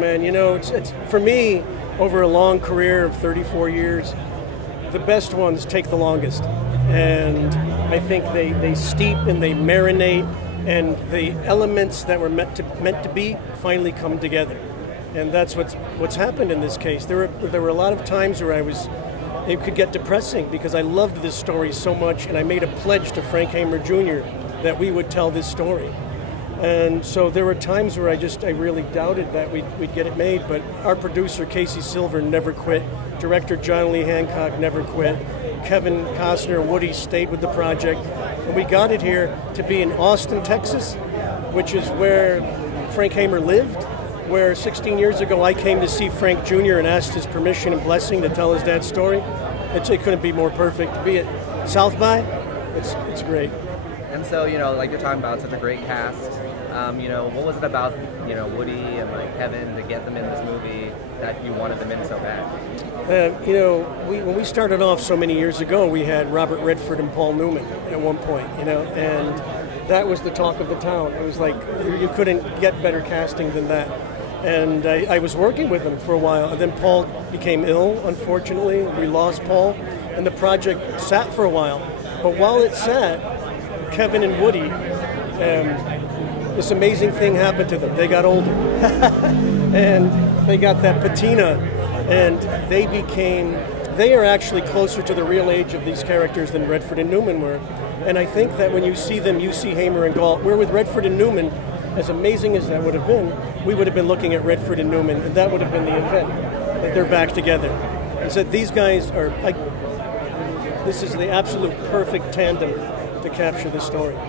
Man, you know, it's for me, over a long career of 34 years, the best ones take the longest. And I think they steep and they marinate, and the elements that were meant to be finally come together. And that's what's happened in this case. There were a lot of times where it could get depressing because I loved this story so much, and I made a pledge to Frank Hamer Jr. that we would tell this story. And so there were times where I really doubted that we'd get it made, but our producer, Casey Silver, never quit. Director John Lee Hancock never quit. Kevin Costner and Woody stayed with the project. And we got it here to be in Austin, Texas, which is where Frank Hamer lived, where 16 years ago I came to see Frank Jr. and asked his permission and blessing to tell his dad's story. It couldn't be more perfect. To be at South by, it's great. And so, you know, like you're talking about, such a great cast. You know, what was it about, you know, Woody and like Kevin to get them in this movie that you wanted them in so bad? You know, when we started off so many years ago, we had Robert Redford and Paul Newman at one point, you know, and that was the talk of the town. It was like you couldn't get better casting than that. And I was working with them for a while, and then Paul became ill, unfortunately. We lost Paul, and the project sat for a while. But while it sat, Kevin and Woody, this amazing thing happened to them. They got older, and they got that patina, and they are actually closer to the real age of these characters than Redford and Newman were. And I think that when you see them, you see Hamer and Galt. We're with Redford and Newman, as amazing as that would have been, we would have been looking at Redford and Newman, and that would have been the event, that they're back together. And said these guys are, this is the absolute perfect tandem to capture the story.